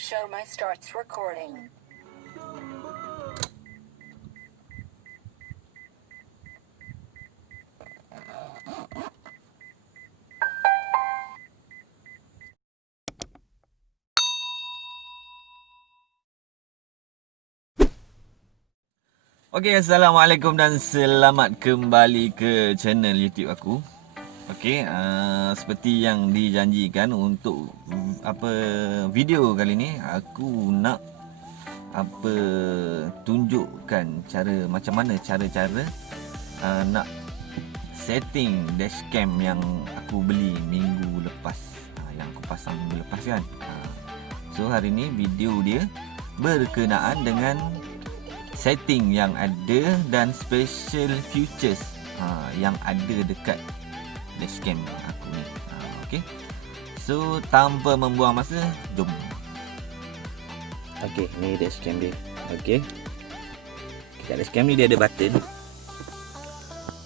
Show my starts recording. Okey, Assalamualaikum dan selamat kembali ke channel YouTube aku. Okey, seperti yang dijanjikan untuk video kali ni aku nak tunjukkan macam mana cara-cara nak setting dashcam yang aku beli minggu lepas, yang aku pasang minggu lepas kan. So hari ni video dia berkenaan dengan setting yang ada dan special features yang ada dekat dashcam aku ni. Okey. So tanpa membuang masa, jom. Okey, ni dashcam dia. Okey. Dekat dashcam ni dia ada button.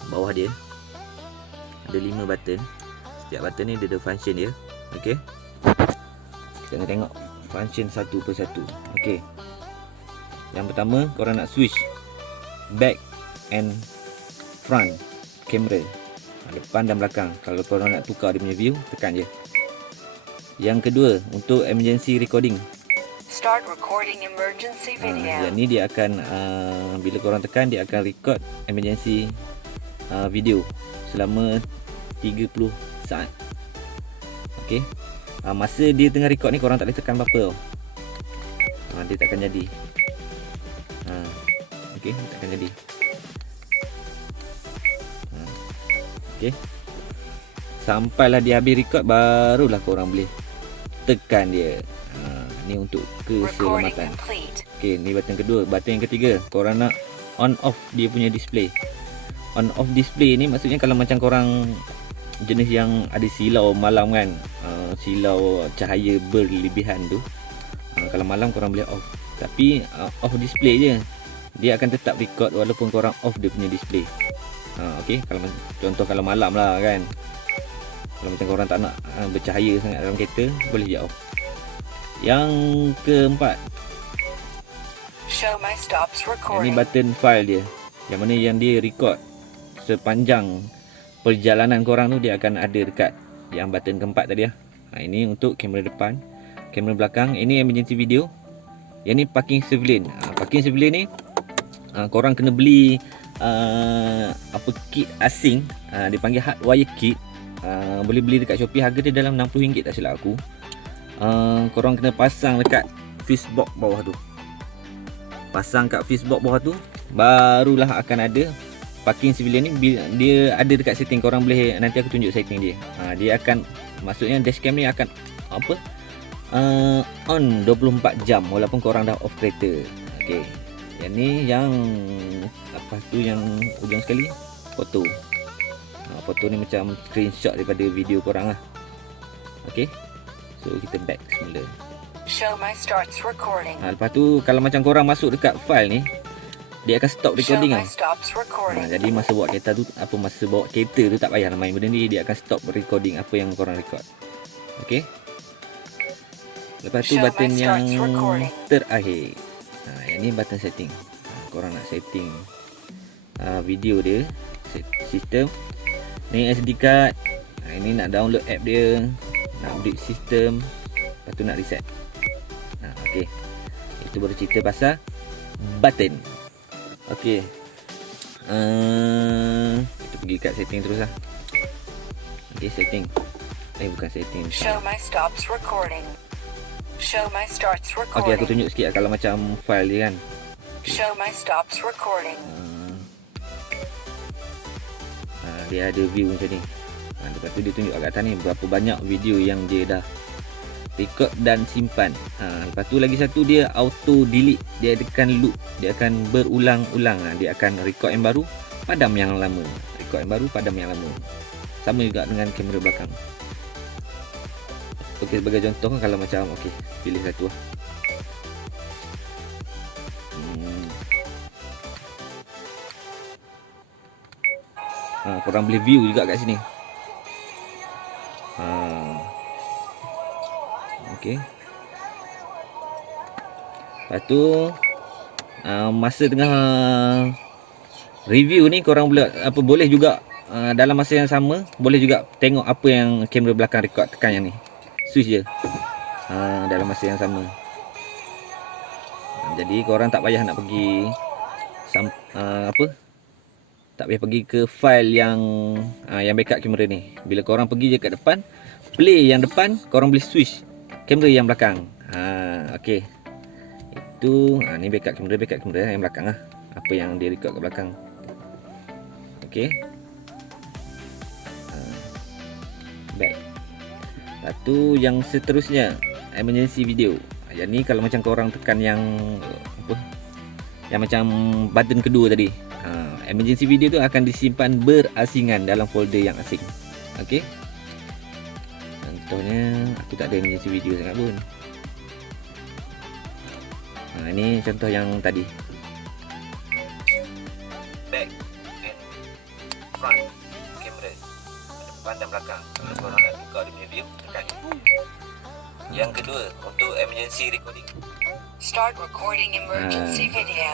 Bawah dia ada 5 button. Setiap button ni dia ada function dia. Okey. Kita nak tengok function satu persatu. Okey. Yang pertama, korang nak switch back and front kamera, depan dan belakang. Kalau korang nak tukar dia punya view, tekan je. Yang kedua, untuk emergency recording. Start recording emergency video. Yang ni dia akan bila korang tekan, dia akan record emergency video selama 30 saat. Okey. Masa dia tengah record ni, korang tak boleh tekan apa-apa tau. Dia tak akan jadi. Okey, tak akan jadi. Okey. Sampailah dia habis record, barulah korang boleh tekan dia. Ni untuk keselamatan. Okey, ni button kedua. Button yang ketiga, korang nak on off dia punya display. On off display ni maksudnya kalau macam korang jenis yang ada silau malam kan, silau cahaya berlebihan tu, kalau malam korang boleh off. Tapi off display je, dia akan tetap record walaupun korang off dia punya display. Okey, kalau contoh kalau malam lah kan, kalau macam korang tak nak bercahaya sangat dalam kereta, boleh je off. Yang keempat, show my stops recording. ini button file dia, yang mana yang dia record sepanjang perjalanan korang tu, dia akan ada dekat yang button keempat tadi lah. Ini untuk kamera depan, kamera belakang. Ini emergency video. Yang ni parking surveillance. Parking surveillance ni korang kena beli kit asing, dia panggil hardwire kit. Boleh beli dekat Shopee, harga dia dalam RM60 tak silap aku. Korang kena pasang dekat fuse box bawah tu. Pasang kat fuse box bawah tu, barulah akan ada parking surveillance ni. Dia ada dekat setting, korang boleh, nanti aku tunjuk setting dia. Dia akan, maksudnya dashcam ni akan on 24 jam walaupun korang dah off kereta. Okey. Yang ni yang lepas tu yang ujung sekali, foto. Foto ni macam screenshot daripada video korang lah. Okey. So kita back semula. Show my starts recording. Lepas tu kalau macam korang masuk dekat file ni, dia akan stop recording lah. Jadi masa bawa kereta tu, tak payahlah main benda ni, dia akan stop recording apa yang korang record. Okey. Lepas tu button yang terakhir, yang ni button setting. Korang nak setting video dia, sistem. Ni SD card. Ini nak download app dia, nak update sistem, lepas tu nak reset. Okey. Itu baru cerita pasal button. Okey. Kita pergi kat setting terus lah. Okey, setting. Bukan setting. Show my stops recording. Show my starts recording. Okey, aku tunjuk sikit kalau macam file dia kan. Okay. Show my stops recording. Dia ada view macam ni. Lepas tu dia tunjuk kat atas ni berapa banyak video yang dia dah record dan simpan. Lepas tu lagi satu, dia auto delete. Dia akan loop, dia akan berulang-ulang. Dia akan record yang baru, padam yang lama. Record yang baru, padam yang lama. Sama juga dengan kamera belakang. Okey, sebagai contoh kalau macam, okey, pilih satu lah. Korang boleh view juga kat sini. Okey. Lepas tu masa tengah review ni, korang boleh juga dalam masa yang sama boleh juga tengok apa yang kamera belakang record. Tekan yang ni, switch je dalam masa yang sama. Jadi korang tak payah nak pergi tak payah pergi ke file yang backup kamera ni. Bila korang pergi je kat depan, play yang depan, korang boleh switch kamera yang belakang. Okey. Itu ni backup kamera yang belakang lah. Apa yang dia record kat belakang. Okey. Back. Lepas tu yang seterusnya, emergency video. Yang ni kalau macam korang tekan yang yang macam button kedua tadi, emergency video tu akan disimpan berasingan dalam folder yang asing. Okey. Contohnya aku tak ada emergency video sangat pun. Ini contoh yang tadi. Back and front kamera, depan dan belakang. Kalau korang nak record dia view, tekan. Yang kedua, untuk emergency recording. Start recording emergency video.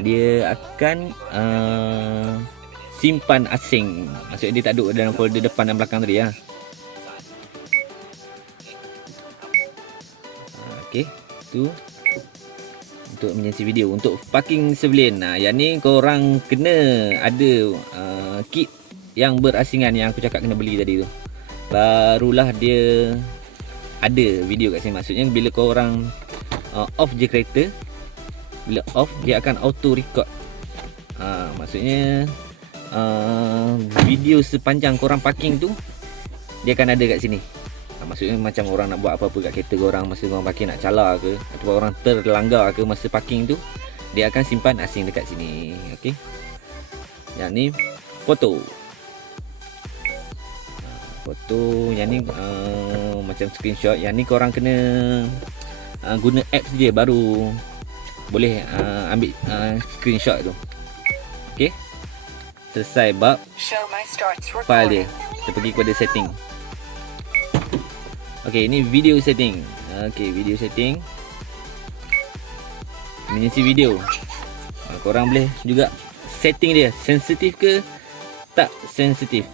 Dia akan simpan asing. Maksudnya dia tak duduk dalam folder depan dan belakang tadi ya. Okey, tu untuk emergency video. Untuk parking civilian, yang ni korang kena ada kit yang berasingan yang aku cakap kena beli tadi tu. Barulah dia ada video kat sini. Maksudnya bila korang off je kereta, bila off dia akan auto record. Maksudnya video sepanjang korang parking tu dia akan ada kat sini. Maksudnya macam orang nak buat apa-apa kat kereta korang, masa korang parking nak calar ke, atau orang terlanggar ke masa parking tu, dia akan simpan asing dekat sini. Okey. Yang ni foto. Foto yang ni macam screenshot. Yang ni korang kena guna apps dia baru boleh ambil screenshot tu. Okey. Selesai bab file dia, kita pergi kepada setting. Okey, ini video setting. Okey, video setting, emergency video. Korang boleh juga setting dia sensitif ke tak sensitif,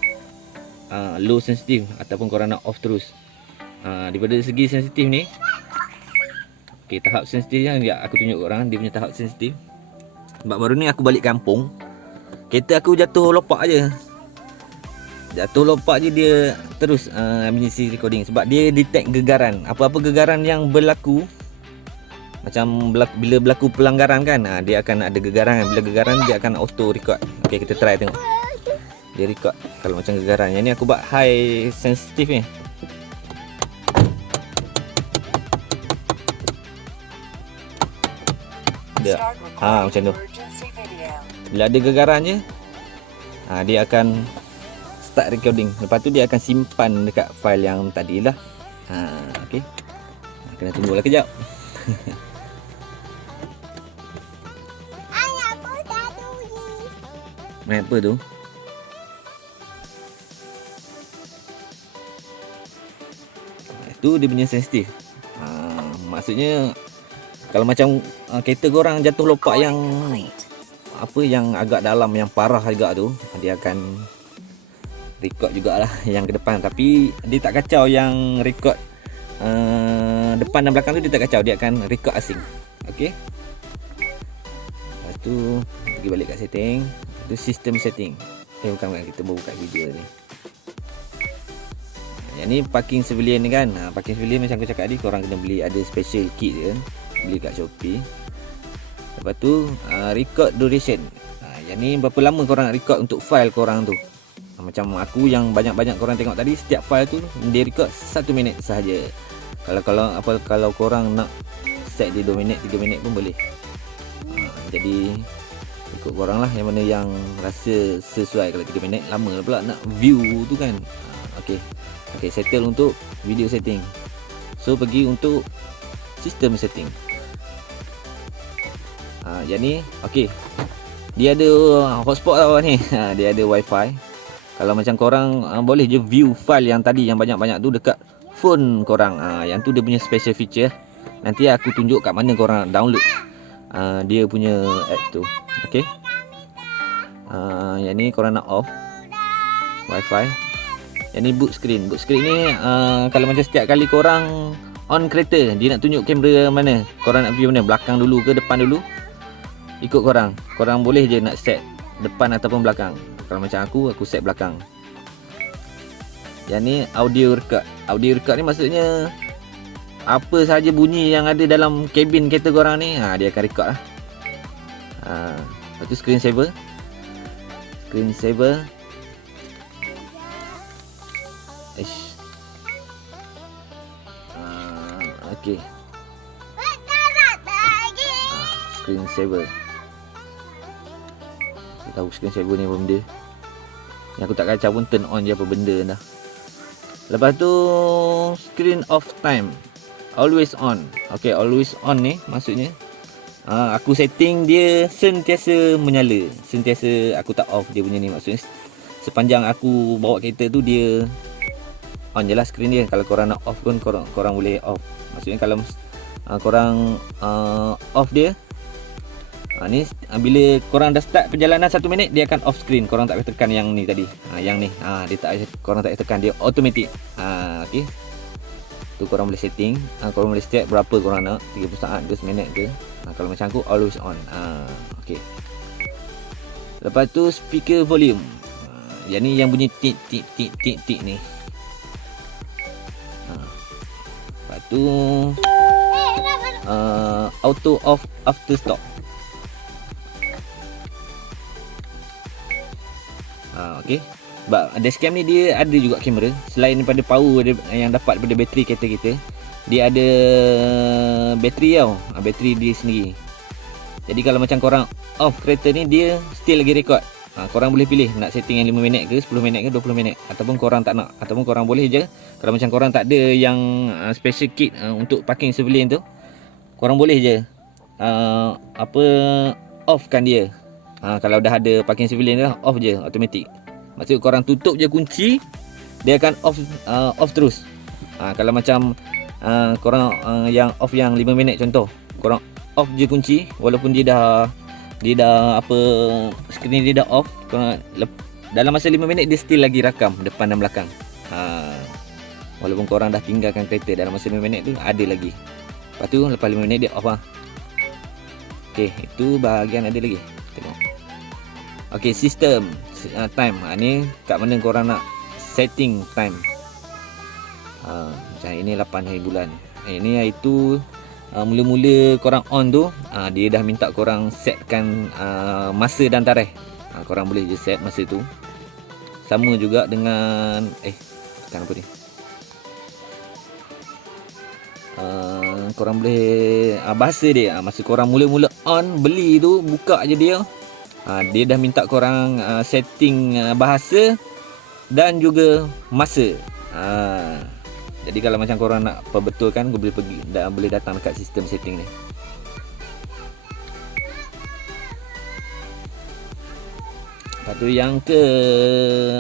low sensitif, ataupun korang nak off terus. Daripada segi sensitif ni, okey, tahap sensitifnya aku tunjuk korang dia punya tahap sensitif. Sebab baru ni aku balik kampung, kereta aku jatuh lopak je. Dia terus emergency recording. Sebab dia detect gegaran. Apa-apa gegaran yang berlaku, macam bila berlaku pelanggaran kan, dia akan ada gegaran. Bila gegaran dia akan auto record. Okey, kita try tengok. Dia record kalau macam gegaran. Yang ni aku buat high sensitif ni. Dia macam tu. Bila ada gegaran je, dia akan start recording. Lepas tu dia akan simpan dekat file yang tadi lah. Okey. Kena tunggulah kejap. Main apa tu? Itu dia punya sensitif. Maksudnya kalau macam kereta korang jatuh lopak yang yang agak dalam, yang parah agak tu, dia akan record jugalah yang ke depan. Tapi dia tak kacau yang record depan dan belakang tu, dia tak kacau. Dia akan record asing. Okey. Lepas tu pergi balik kat setting. Itu system setting. Bukan, kita baru buka video ni. Yang ni parking civilian ni kan. Parking civilian macam aku cakap tadi, korang kena beli, ada special kit dia, beli kat Shopee. Lepas tu record duration. Yang ni berapa lama korang nak record untuk file korang tu. Macam aku yang banyak-banyak korang tengok tadi, setiap file tu dia record 1 minit sahaja. Kalau korang nak set dia 2 minit, 3 minit pun boleh. Jadi ikut korang lah yang mana yang rasa sesuai. Kalau 3 minit lama pula nak view tu kan. Okey, settle untuk video setting. So pergi untuk system setting. Yang ni okey, dia ada hotspot tau ni. Dia ada wifi. Kalau macam korang boleh je view file yang tadi yang banyak-banyak tu dekat phone korang. Yang tu dia punya special feature. Nanti aku tunjuk kat mana korang download dia punya apps tu. Okey. Yang ni korang nak off wifi. Yang ni boot screen. Boot screen ni kalau macam setiap kali korang on kereta, dia nak tunjuk kamera mana, korang nak view mana, belakang dulu ke depan dulu, ikut korang. Korang boleh je nak set depan ataupun belakang. Kalau macam aku set belakang. Yang ni audio record. Audio record ni maksudnya apa sahaja bunyi yang ada dalam kabin kereta korang ni, dia akan record lah. Lepas tu screen saver. Screen saver. Okey. Screen saver. Aku tahu screen saver ni apa benda. Yang aku tak kacau pun turn on je apa benda dah. Lepas tu screen off time. Always on. Okey, always on ni maksudnya aku setting dia sentiasa menyala. Sentiasa aku tak off dia punya ni. Maksudnya sepanjang aku bawa kereta tu dia on je lah screen dia. Kalau korang nak off pun korang boleh off. Maksudnya kalau korang off dia, ni bila korang dah start perjalanan 1 minit, dia akan off screen. Korang tak payah tekan yang ni tadi. Yang ni dia tak, korang tak payah tekan, dia automatic. Okey. Tu korang boleh setting. Korang boleh set berapa korang nak, 30 saat ke seminit ke. Kalau macam aku always on. Okey. Lepas tu speaker volume. Yang ni yang bunyi tik tik tik tik tik ni. Lepas tu auto off after stop. Okey. Dashcam ni dia ada juga kamera. Selain daripada power yang dapat daripada bateri kereta kita, dia ada bateri tau. Bateri dia sendiri. Jadi kalau macam korang off kereta ni, dia still lagi record. Korang boleh pilih nak setting yang 5 minit ke, 10 minit ke, 20 minit. Ataupun korang tak nak. Ataupun korang boleh je, kalau macam korang tak ada yang special kit untuk parking civilian tu, korang boleh je offkan dia. Kalau dah ada parking civilian tu, off je automatic. Maksud korang tutup je kunci, dia akan off terus. Kalau macam korang yang off yang 5 minit contoh, korang off je kunci, walaupun dia dah skrin dia dah off, korang dalam masa 5 minit dia still lagi rakam depan dan belakang. Walaupun korang dah tinggalkan kereta, dalam masa 5 minit tu ada lagi. Lepas tu lepas 5 minit dia off lah. Okey, itu bahagian ada lagi. Tengok. Okey, sistem time. Ni kat mana korang nak setting time. Macam ini 8 hari bulan. Ini iaitu mula-mula korang on tu, dia dah minta korang setkan masa dan tarikh. Korang boleh je set masa tu. Sama juga dengan tekan apa ni? Korang boleh bahasa dia. Masa korang mula-mula on beli tu, buka je dia. Dia dah minta korang setting bahasa dan juga masa. Jadi kalau macam korang nak perbetulkan, boleh pergi boleh datang dekat sistem setting ni. Lepas tu yang ke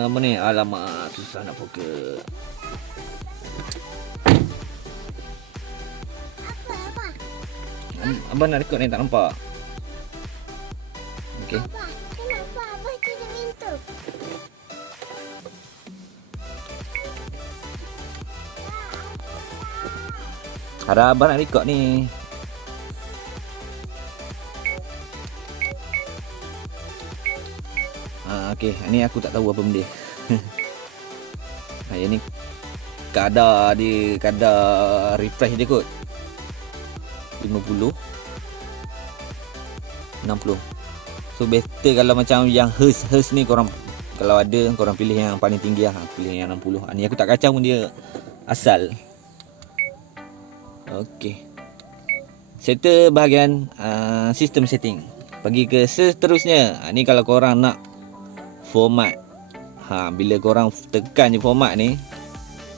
apa ni? Alamak, susah nak fokus. Abang nak rekod ni tak nampak. Okey. Kenapa abang tutup pintu? Harap abang nak rekod ni. Okey, ni aku tak tahu apa benda. Yang ni kadar refresh je kot. 50 60. So better kalau macam yang Hertz ni, korang kalau ada korang pilih yang paling tinggi lah. Pilih yang 60. Ni aku tak kacau pun, dia asal. Okey. Settle bahagian sistem setting. Pergi ke seterusnya. Ni kalau korang nak format. Bila korang tekan je format ni,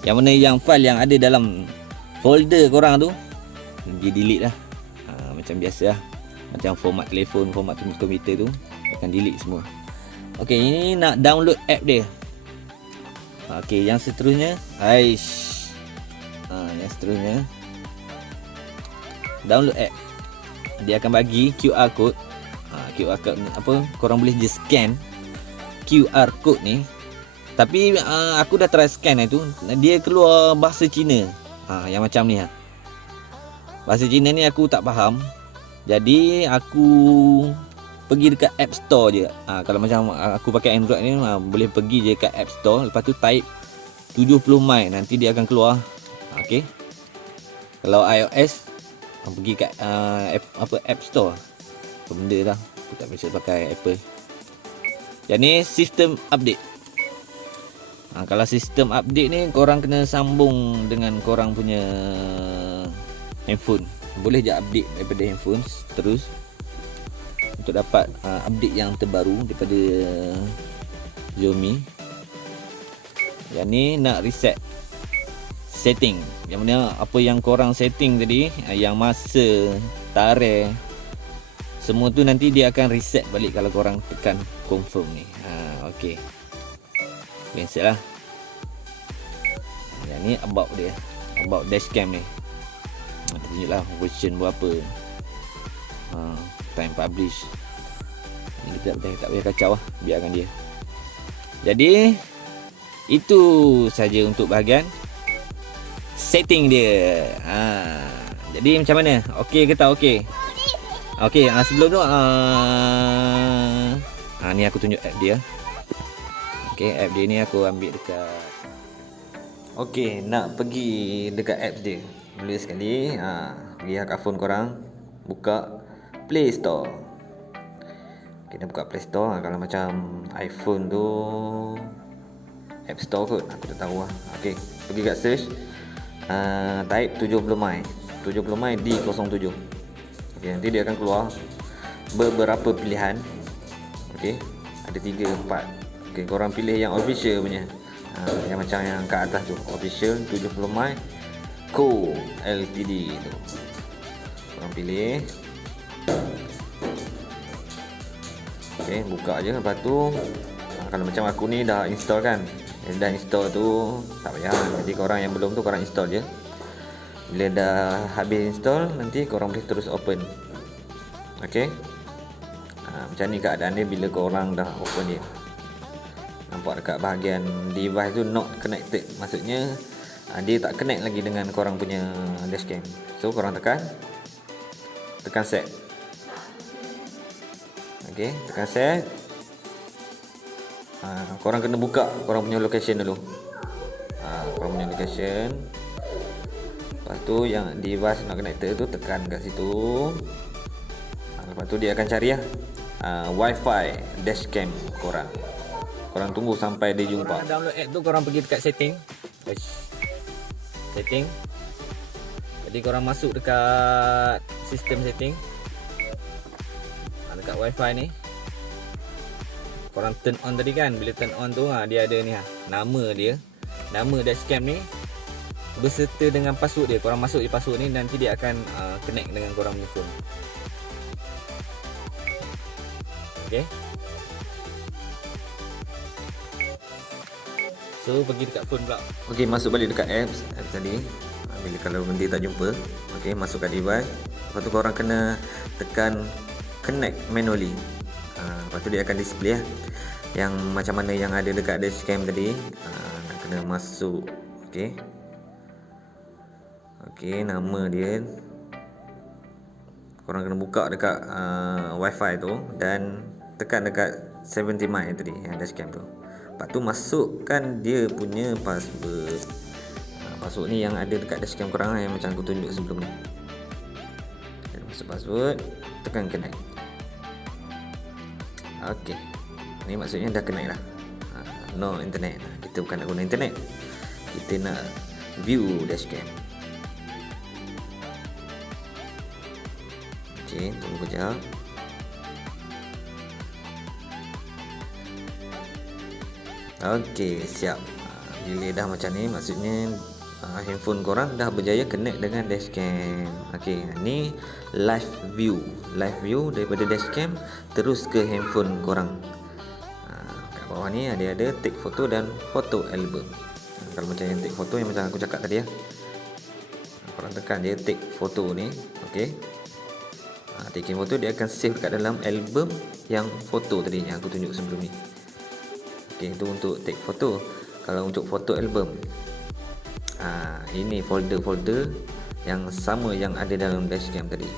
yang mana yang file yang ada dalam folder korang tu, dia delete lah. Macam biasa lah. Macam format telefon, format komputer tu, akan delete semua. Okey, ini nak download app dia. Okey, yang seterusnya, yang seterusnya download app. Dia akan bagi QR code. QR code ni apa, korang boleh je scan QR code ni. Tapi aku dah try scan itu, dia keluar bahasa Cina. Yang macam ni Bahasa Cina ni aku tak faham. Jadi aku pergi dekat App Store je. Kalau macam aku pakai Android ni, boleh pergi je kat App Store, lepas tu type 70 mai, nanti dia akan keluar. Okey. Kalau iOS, pergi kat App Store. Apa benda dah. Aku tak biasa pakai Apple. Yang ni sistem update. Kalau sistem update ni, korang kena sambung dengan korang punya handphone. Boleh je update daripada handphone terus untuk dapat update yang terbaru daripada Xiaomi. Yang ni nak reset setting. Yang mana apa yang korang setting tadi, yang masa, tarikh, semua tu nanti dia akan reset balik kalau korang tekan confirm ni. Okey. Cancel lah. Yang ni about dia. About dashcam ni. Tunjuklah version berapa. Time publish. Ini kita tak payah kacau lah. Biarkan dia. Jadi itu saja untuk bahagian setting dia. Jadi macam mana? Okey ke tak okey? Okey, sebelum tu ni aku tunjuk app dia. Okey, app dia ni aku ambil dekat. Okey, nak pergi dekat app dia. Boleh sekali. Pergi kat phone korang, buka Play Store. Kita buka Play Store. Kalau macam iPhone tu App Store kot, aku tak tahu lah. Okey, pergi kat search, type 70 mai D07. Okey, nanti dia akan keluar beberapa pilihan. Okey, ada 3, 4. Okey, korang pilih yang official punya. Yang macam yang kat atas tu, official 70 mai Co Ltd tu. Korang pilih. Okey, buka je. Lepas tu kalau macam aku ni dah install kan. Dah install tu tak payah. Jadi korang yang belum tu korang install je. Bila dah habis install, nanti korang boleh terus open. Okey. Macam ni keadaan dia bila korang dah open dia. Nampak dekat bahagian device tu not connected. Maksudnya dia tak connect lagi dengan korang punya dashcam. So korang tekan set. Okey, tekan set. Korang kena buka korang punya location dulu. Korang punya location. Lepas tu yang device not connected tu tekan kat situ. Lepas tu dia akan cari Wi-Fi dashcam korang. Korang tunggu sampai dia jumpa. Korang download app tu, korang pergi dekat setting. Jadi korang masuk dekat sistem setting. Dekat Wi-Fi ni. Korang turn on tadi kan. Bila turn on tu dia ada ni nama dia. Nama dashcam ni berserta dengan password dia. Korang masuk je password ni, nanti dia akan connect dengan korang punya phone. Okay. So pergi dekat phone pula. Okay, masuk balik dekat apps tadi. Bila kalau benda tak jumpa, okay, masuk kat device. Lepas tu korang kena tekan connect manually. Lepas tu dia akan display yang macam mana yang ada dekat dashcam tadi. Nak kena masuk. Okay. Okey, nama dia. Korang kena buka dekat Wi-Fi tu dan tekan dekat 70 mai tadi yang dashcam tu. Lepas tu masukkan dia punya password. Password ni yang ada dekat dashcam korang yang macam aku tunjuk sebelum ni. Masuk password, tekan connect. Okey. Ni maksudnya dah connect lah. No internet. Kita bukan nak guna internet. Kita nak view dashcam. Okey, tunggu kejap. Okey, siap. Bila dah macam ni, maksudnya handphone korang dah berjaya connect dengan dashcam. Okey, ni live view. Live view daripada dashcam terus ke handphone korang. Kat bawah ni ada take photo dan photo album. Kalau macam yang take photo yang macam aku cakap tadi korang tekan je take foto ni. Okey. Taking foto dia akan save kat dalam album yang foto tadi yang aku tunjuk sebelum ni. Okey, itu untuk take foto. Kalau untuk foto album, ini folder-folder yang sama yang ada dalam dashcam tadi.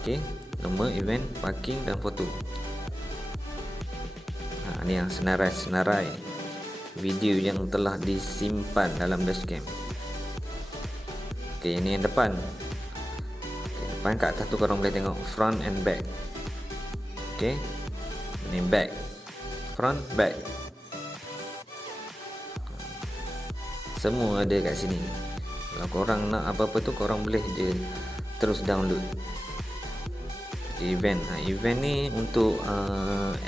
Okey, nama, event, parking dan foto. Ni yang senarai-senarai video yang telah disimpan dalam dashcam. Okey, ini yang depan. Depan kat atas tu korang boleh tengok front and back. Okey, ini back, front, back, semua ada kat sini. Kalau korang nak apa-apa tu korang boleh je terus download. Event, event ni untuk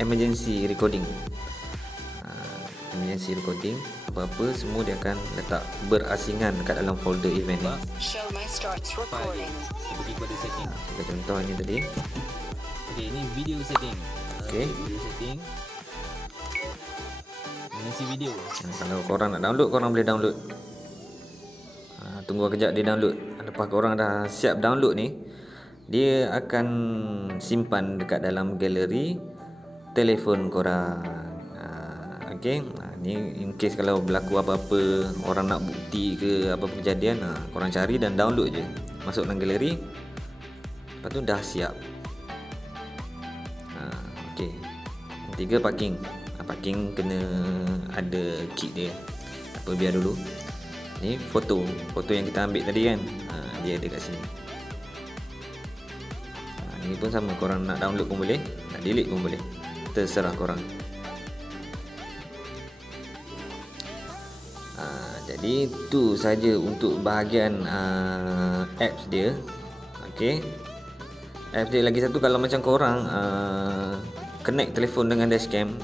emergency recording. Emergency recording apa-apa semua dia akan letak berasingan kat dalam folder event ni. Show my starts recording. Seperti pada setting. Contoh ni tadi. Okey, ini video setting. Okey. Video setting. Mengisi video. Kalau korang nak download, korang boleh download. Tunggu kejap dia download. Lepas korang dah siap download ni, dia akan simpan dekat dalam galeri telefon korang. Okey, ni in case kalau berlaku apa-apa, orang nak bukti ke apa kejadian, korang cari dan download je. Masuk dalam galeri. Lepas tu dah siap. Okey. Yang tiga, parking. Parking kena ada key dia. Apa biar dulu. Ni foto yang kita ambil tadi kan. Dia ada kat sini. Ni pun sama, korang nak download pun boleh, nak delete pun boleh. Terserah korang. Jadi itu saja untuk bahagian apps dia. Okey. Apps dia lagi satu, kalau macam korang connect telefon dengan dashcam,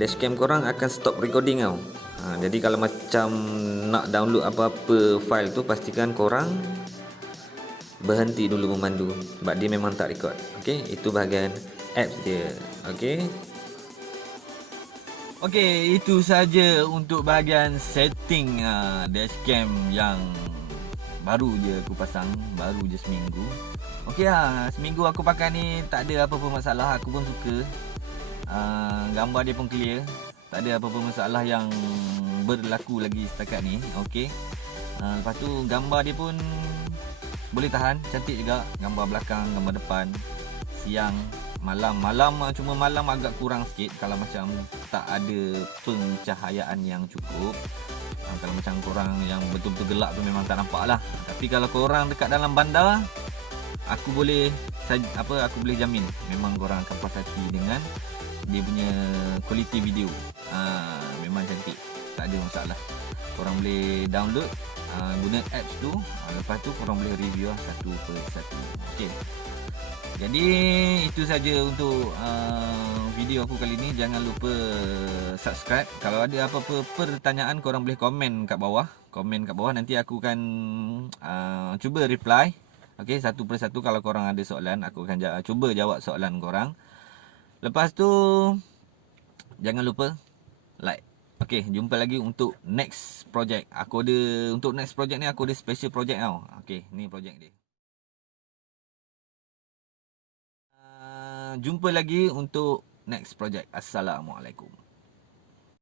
dashcam korang akan stop recording tau. Jadi kalau macam nak download apa-apa file tu, pastikan korang berhenti dulu memandu sebab dia memang tak record. Okey, itu bahagian apps dia. Okey. Okey, itu saja untuk bahagian setting dashcam yang baru je aku pasang, baru je seminggu. Okey seminggu aku pakai ni tak ada apa-apa masalah, aku pun suka. Gambar dia pun clear, tak ada apa-apa masalah yang berlaku lagi setakat ni. Okey. Lepas tu gambar dia pun boleh tahan, cantik juga. Gambar belakang, gambar depan, siang, malam. Cuma malam agak kurang sikit kalau macam tak ada pencahayaan yang cukup. Kalau macam korang yang betul-betul gelap tu memang tak nampak lah. Tapi kalau korang dekat dalam bandar, aku boleh jamin memang korang akan puas hati dengan dia punya quality video. Memang cantik, tak ada masalah. Korang boleh download, guna apps tu. Lepas tu korang boleh review satu per satu. Okey. Jadi itu saja untuk video aku kali ni. Jangan lupa subscribe. Kalau ada apa-apa pertanyaan, korang boleh komen kat bawah. Nanti aku akan cuba reply. Okey, satu per satu. Kalau korang ada soalan, aku akan cuba jawab soalan korang. Lepas tu jangan lupa like. Okey, jumpa lagi untuk next project. Untuk next project ni aku ada special project tau. Okey, ni project dia. Jumpa lagi untuk next project. Assalamualaikum.